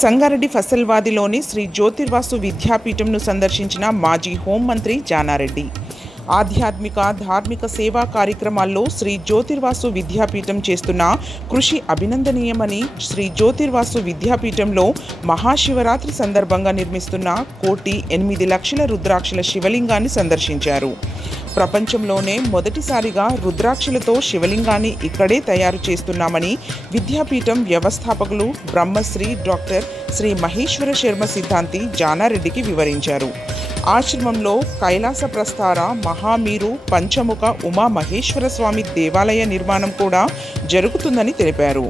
సంగారెడ్డి ఫసల్వాదిలోని శ్రీ జ్యోతిర్వాసు విద్యాపీఠంను సందర్శించిన మాజీ హోంమంత్రి జానారెడ్డి ఆధ్యాత్మిక ధార్మిక సేవా కార్యక్రమాల్లో శ్రీ జ్యోతిర్వాసు విద్యాపీఠం చేస్తున్న కృషి అభినందనీయమని శ్రీ జ్యోతిర్వాసు విద్యాపీఠంలో మహాశివరాత్రి సందర్భంగా నిర్మిస్తున్న 1,08,00,000 రుద్రాక్షల శివలింగాన్ని సందర్శించారు. ప్రపంచంలోనే మొదటిసారిగా రుద్రాక్షలతో శివలింగాన్ని ఇక్కడే తయారు చేస్తున్నామని విద్యాపీఠం వ్యవస్థాపకులు బ్రహ్మశ్రీ డాక్టర్ శ్రీ మహేశ్వర శర్మ సిద్ధాంతి జానారెడ్డికి వివరించారు. ఆశ్రమంలో కైలాస ప్రస్థార మహామీరు పంచముఖ ఉమా మహేశ్వర స్వామి దేవాలయ నిర్మాణం కూడా జరుగుతుందని తెలిపారు.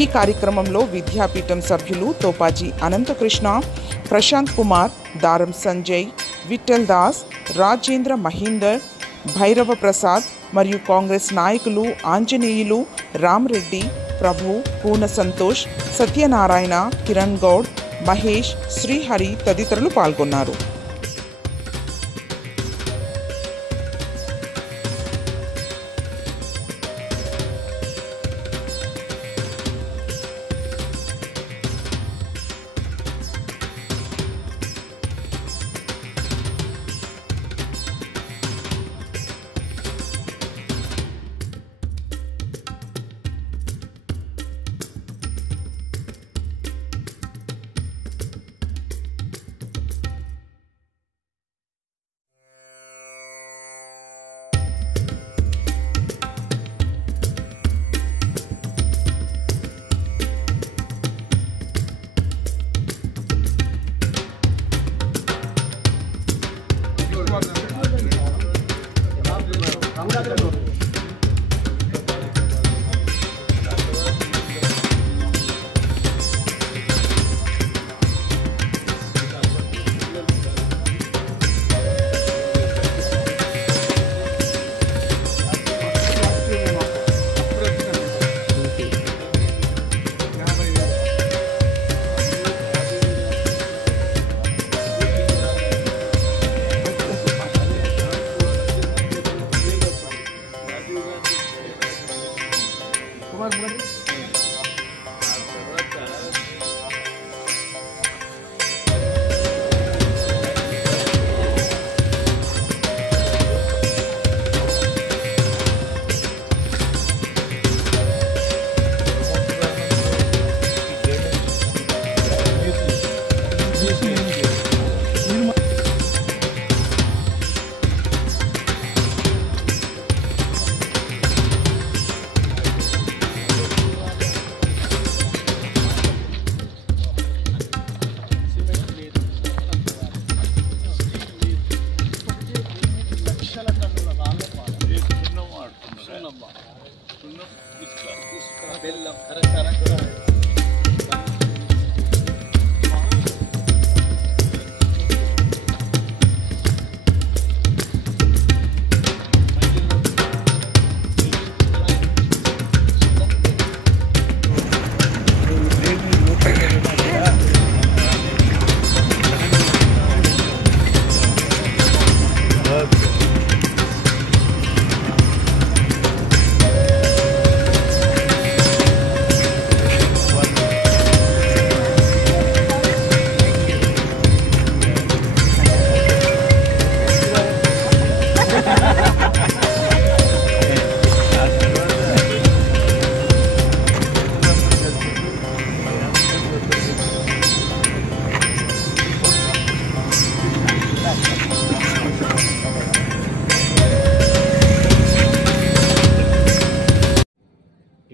ఈ కార్యక్రమంలో విద్యాపీఠం సభ్యులు తోపాజీ అనంతకృష్ణ, ప్రశాంత్ కుమార్, దారం సంజయ్, విఠల్ దాస్, రాజేంద్ర మహీందర్, భైరవ ప్రసాద్ మరియు కాంగ్రెస్ నాయకులు ఆంజనేయులు, రామ్రెడ్డి, ప్రభు, పూన సంతోష్, సత్యనారాయణ, కిరణ్ గౌడ్, మహేష్, శ్రీహరి తదితరులు పాల్గొన్నారు.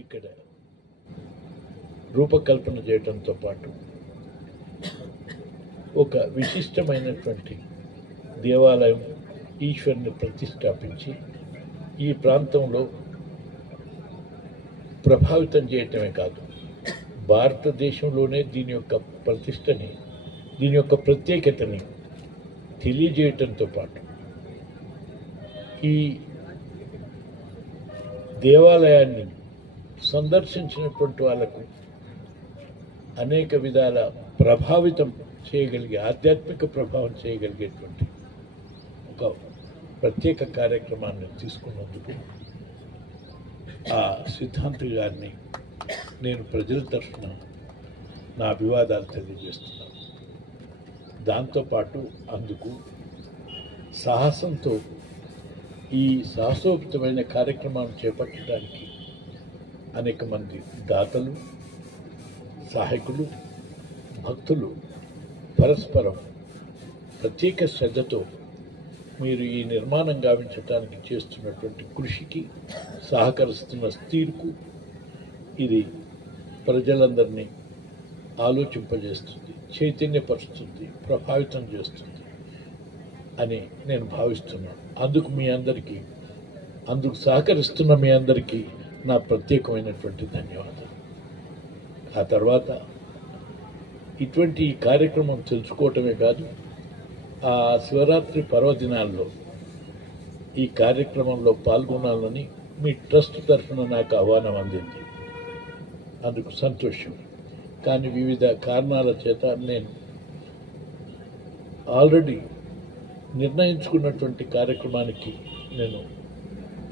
ఇక్కడ రూపకల్పన చేయడంతో పాటు ఒక విశిష్టమైనటువంటి దేవాలయం ఈశ్వరుని ప్రతిష్టాపించి ఈ ప్రాంతంలో ప్రభావితం చేయటమే కాదు, భారతదేశంలోనే దీని యొక్క ప్రతిష్టని, దీని యొక్క ప్రత్యేకతని తెలియజేయటంతో పాటు ఈ దేవాలయాన్ని సందర్శించినటువంటి వాళ్ళకు అనేక విధాల ప్రభావితం చేయగలిగే, ఆధ్యాత్మిక ప్రభావం చేయగలిగేటువంటి ఒక ప్రత్యేక కార్యక్రమాన్ని తీసుకున్నందుకు ఆ సిద్ధాంతి గారిని నేను ప్రజల తరఫున నా అభివాదాలు తెలియజేస్తున్నాను. దాంతోపాటు అందుకు సాహసంతో ఈ సాహసోపేతమైన కార్యక్రమాన్ని చేపట్టడానికి అనేక మంది దాతలు, సహాయకులు, భక్తులు పరస్పరం ప్రత్యేక శ్రద్ధతో మీరు ఈ నిర్మాణం గావించడానికి చేస్తున్నటువంటి కృషికి సహకరిస్తున్న తీరుకు ఇది ప్రజలందరినీ ఆలోచింపజేస్తుంది, చైతన్యపరుస్తుంది, ప్రభావితం చేస్తుంది అని నేను భావిస్తున్నాను. అందుకు సహకరిస్తున్న మీ అందరికీ నా ప్రత్యేకమైనటువంటి ధన్యవాదాలు. ఆ తర్వాత ఇటువంటి ఈ కార్యక్రమం తెలుసుకోవటమే కాదు, ఆ శివరాత్రి పర్వదినాల్లో ఈ కార్యక్రమంలో పాల్గొనాలని మీ ట్రస్ట్ తరఫున నాకు ఆహ్వానం అందింది. అందుకు సంతోషం. కానీ వివిధ కారణాల చేత నేను ఆల్రెడీ నిర్ణయించుకున్నటువంటి కార్యక్రమానికి నేను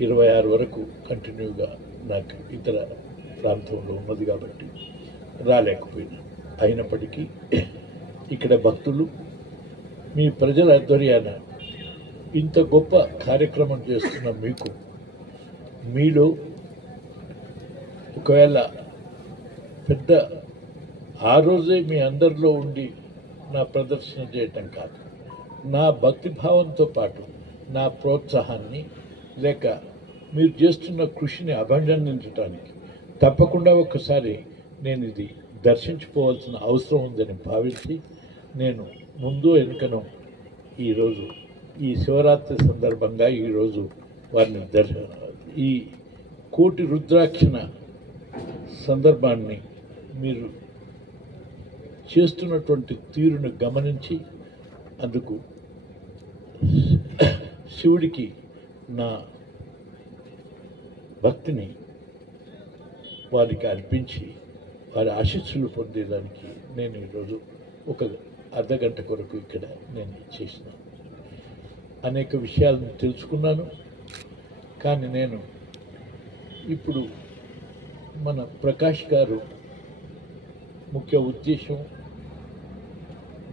26 వరకు కంటిన్యూగా నాకు ఇతర ప్రాంతంలో ఉన్నది కాబట్టి రాలేకపోయినా. అయినప్పటికీ ఇక్కడ భక్తులు, మీ ప్రజల ఆధ్వర్యాన ఇంత గొప్ప కార్యక్రమం చేస్తున్న మీకు, మీలో ఒకవేళ పెద్ద ఆ రోజే మీ అందరిలో ఉండి నా ప్రదర్శన చేయటం కాదు, నా భక్తిభావంతో పాటు నా ప్రోత్సాహాన్ని లేక మీరు చేస్తున్న కృషిని అభినందించడానికి తప్పకుండా ఒకసారి నేను ఇది దర్శించుకోవాల్సిన అవసరం ఉందని భావించి నేను ముందు వెనుకను ఈరోజు ఈ శివరాత్రి సందర్భంగా ఈరోజు వారిని ఈ కోటి రుద్రాక్షణ సందర్భాన్ని మీరు చేస్తున్నటువంటి తీరును గమనించి అందుకు శివుడికి నా భక్తిని వారికి అర్పించి వారి ఆశీస్సులు పొందేదానికి నేను ఈరోజు ఒక అర్ధగంట కొరకు ఇక్కడ నేను చేసిన అనేక విషయాలను తెలుసుకున్నాను. కానీ నేను ఇప్పుడు మన ప్రకాష్ గారు ముఖ్య ఉద్దేశం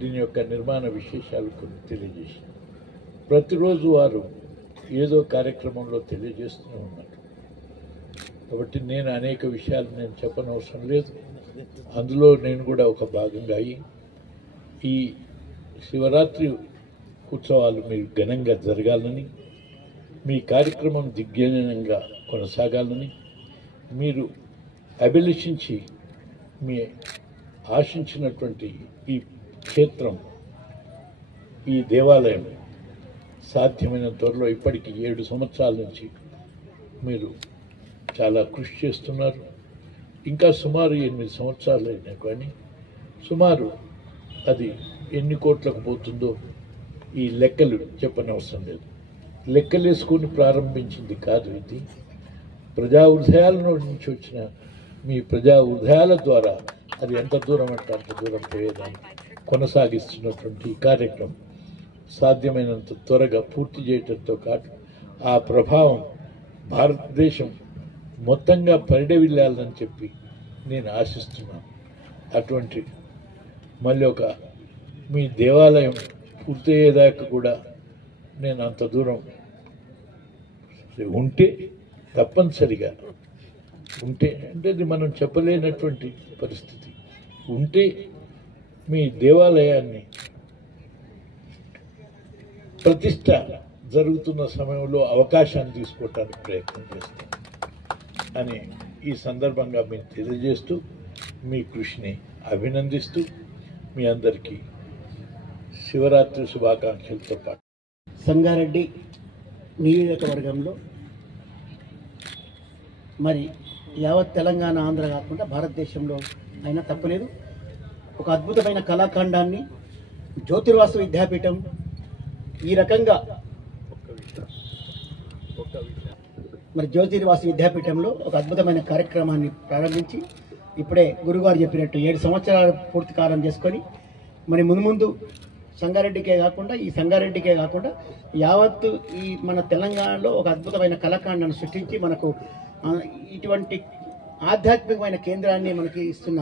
దీని యొక్క నిర్మాణ విశేషాలు కొన్ని తెలియజేసి ప్రతిరోజు వారు ఏదో కార్యక్రమంలో తెలియజేస్తూనే ఉన్నారు. కాబట్టి నేను అనేక విషయాలు నేను చెప్పనవసరం లేదు. అందులో నేను కూడా ఒక భాగంగా అయ్యి ఈ శివరాత్రి ఉత్సవాలు మీరు ఘనంగా జరగాలని, మీ కార్యక్రమం దిగ్విజయంగా కొనసాగాలని, మీరు అభిలషించి మీ ఆశించినటువంటి ఈ క్షేత్రం, ఈ దేవాలయం సాధ్యమైన త్వరలో ఇప్పటికి 7 సంవత్సరాల నుంచి మీరు చాలా కృషి చేస్తున్నారు. ఇంకా సుమారు 8 సంవత్సరాలు అయినా కానీ సుమారు అది ఎన్ని కోట్లకు పోతుందో ఈ లెక్కలు చెప్పనవసరం లేదు. లెక్కలేసుకొని ప్రారంభించింది కాదు ఇది. ప్రజా హృదయాల నుంచి వచ్చిన మీ ప్రజా హృదయాల ద్వారా అది ఎంత దూరం అంటే అంత దూరం పోయేదాన్ని కొనసాగిస్తున్నటువంటి ఈ కార్యక్రమం సాధ్యమైనంత త్వరగా పూర్తి చేయడంతో పాటు ఆ ప్రభావం భారతదేశం మొత్తంగా పరిడవిల్లాలని చెప్పి నేను ఆశిస్తున్నాను. అటువంటి మళ్ళీ ఒక మీ దేవాలయం పూర్తయ్యేదాకా కూడా నేను అంత దూరం ఉంటే తప్పనిసరిగా ఉంటే అంటే అది మనం చెప్పలేనటువంటి పరిస్థితి ఉంటే మీ దేవాలయాన్ని ప్రతిష్ట జరుగుతున్న సమయంలో అవకాశాన్ని తీసుకోవటానికి ప్రయత్నం చేస్తాను అని ఈ సందర్భంగా మీరు తెలియజేస్తూ మీ కృషిని అభినందిస్తూ మీ అందరికీ శివరాత్రి శుభాకాంక్షలతో పాటు సంగారెడ్డి నియోజకవర్గంలో మరి యావత్ తెలంగాణ, ఆంధ్ర కాకుండా భారతదేశంలో అయినా తప్పలేదు ఒక అద్భుతమైన కళాఖండాన్ని జ్యోతిర్వాసు విద్యాపీఠం ఈ రకంగా మరి జ్యోతిర్వాసు విద్యాపీఠంలో ఒక అద్భుతమైన కార్యక్రమాన్ని ప్రారంభించి ఇప్పుడే గురుగారు చెప్పినట్టు 7 సంవత్సరాలు పూర్తి కాలం చేసుకొని మరి ముందు సంగారెడ్డికే కాకుండా ఈ సంగారెడ్డికే కాకుండా యావత్తు ఈ మన తెలంగాణలో ఒక అద్భుతమైన కళాఖండాన్ని సృష్టించి మనకు ఇటువంటి ఆధ్యాత్మికమైన కేంద్రాన్ని మనకి ఇస్తున్న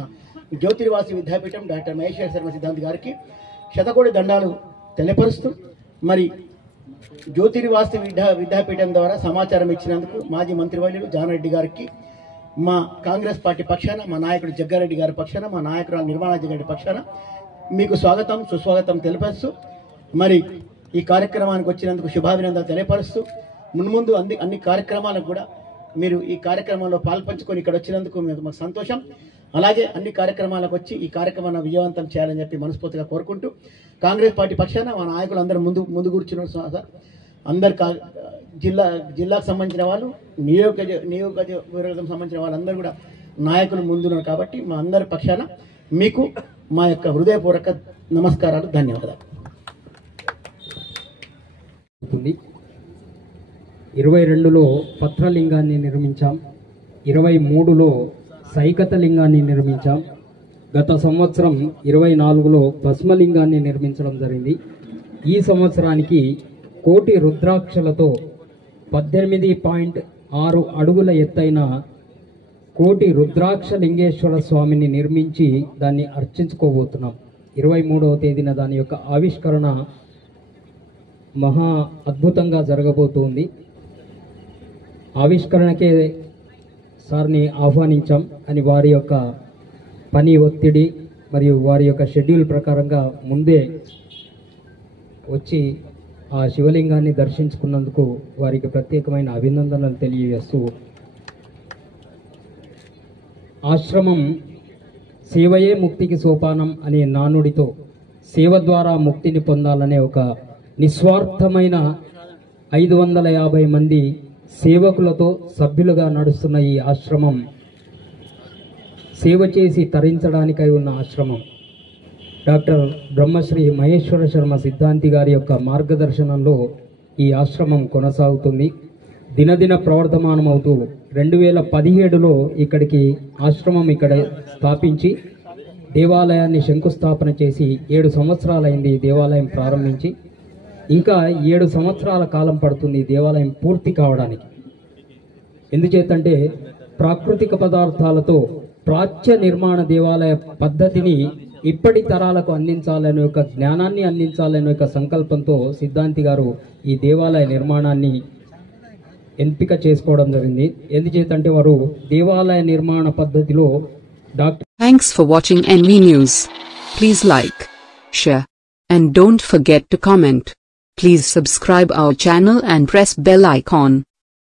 జ్యోతిర్వాసు విద్యాపీఠం డాక్టర్ మహేశ్వర శర్మ సిద్ధాంతి గారికి శతకోటి దండాలు తెలియపరుస్తూ, మరి జ్యోతిర్వాసు విద్యాపీఠం ద్వారా సమాచారం ఇచ్చినందుకు మాజీ మంత్రివర్యులు జానారెడ్డి గారికి మా కాంగ్రెస్ పార్టీ పక్షాన, మా నాయకుడు జగ్గారెడ్డి గారి పక్షాన, మా నాయకురాలు నిర్మాణ జగ్గారెడ్డి పక్షాన మీకు స్వాగతం సుస్వాగతం తెలియపరుస్తూ, మరి ఈ కార్యక్రమానికి వచ్చినందుకు శుభాభినందనలు తెలియపరుస్తూ, మున్ముందు అన్ని కార్యక్రమాలకు కూడా మీరు ఈ కార్యక్రమంలో పాల్పంచుకొని ఇక్కడ వచ్చినందుకు మాకు సంతోషం. అలాగే అన్ని కార్యక్రమాలకు వచ్చి ఈ కార్యక్రమాన్ని విజయవంతం చేయాలని చెప్పి మనస్ఫూర్తిగా కోరుకుంటూ, కాంగ్రెస్ పార్టీ పక్షాన మా నాయకులు అందరూ ముందు కూర్చున్నారు సార్. అందరు జిల్లాకు సంబంధించిన వాళ్ళు, నియోజకవర్గం సంబంధించిన వాళ్ళందరూ కూడా నాయకులు ముందున్నారు. కాబట్టి మా అందరి పక్షాన మీకు మా యొక్క హృదయపూర్వక నమస్కారాలు, ధన్యవాదాలు. 22లో పత్రలింగాన్ని నిర్మించాం, 23లో సైకత లింగాన్ని నిర్మించాం, గత సంవత్సరం 24లో భస్మలింగాన్ని నిర్మించడం జరిగింది. ఈ సంవత్సరానికి కోటి రుద్రాక్షలతో 18.6 అడుగుల ఎత్తైన కోటి రుద్రాక్ష లింగేశ్వర స్వామిని నిర్మించి దాన్ని అర్చించుకోబోతున్నాం. 23వ తేదీన దాని యొక్క ఆవిష్కరణ మహా అద్భుతంగా జరగబోతుంది. ఆవిష్కరణకే సార్ని ఆహ్వానించాం, అని వారి యొక్క పని ఒత్తిడి మరియు వారి యొక్క షెడ్యూల్ ప్రకారంగా ముందే వచ్చి ఆ శివలింగాన్ని దర్శించుకున్నందుకు వారికి ప్రత్యేకమైన అభినందనలు తెలియజేస్తూ, ఆశ్రమం సేవయే ముక్తికి సోపానం అనే నానుడితో సేవ ద్వారా ముక్తిని పొందాలనే ఒక నిస్వార్థమైన 550 మంది సేవకులతో సభ్యులుగా నడుస్తున్న ఈ ఆశ్రమం సేవ చేసి తరించడానికై ఉన్న ఆశ్రమం. డాక్టర్ బ్రహ్మశ్రీ మహేశ్వర శర్మ సిద్ధాంతి గారి యొక్క మార్గదర్శనంలో ఈ ఆశ్రమం కొనసాగుతుంది. దినదిన ప్రవర్ధమానమవుతూ 2017లో ఇక్కడికి ఆశ్రమం ఇక్కడ స్థాపించి దేవాలయాన్ని శంకుస్థాపన చేసి 7 సంవత్సరాలైంది దేవాలయం ప్రారంభించి. ఇంకా 7 సంవత్సరాల కాలం పడుతుంది దేవాలయం పూర్తి కావడానికి. ఎందుచేతంటే ప్రాకృతిక పదార్థాలతో ప్రాచ్య నిర్మాణ దేవాలయ పద్ధతిని ఇప్పటి తరాలకు అందించాలనే ఒక జ్ఞానాన్ని అందించాలనే ఒక సంకల్పంతో సిద్ధాంతి గారు ఈ దేవాలయ నిర్మాణాన్ని ఎంపిక చేసుకోవడం జరిగింది. ఎందుచేతంటే వారు దేవాలయ నిర్మాణ పద్ధతిలో doctor. Thanks for watching NV News. Please like, share, and don't forget to comment. Please subscribe our channel and press bell icon.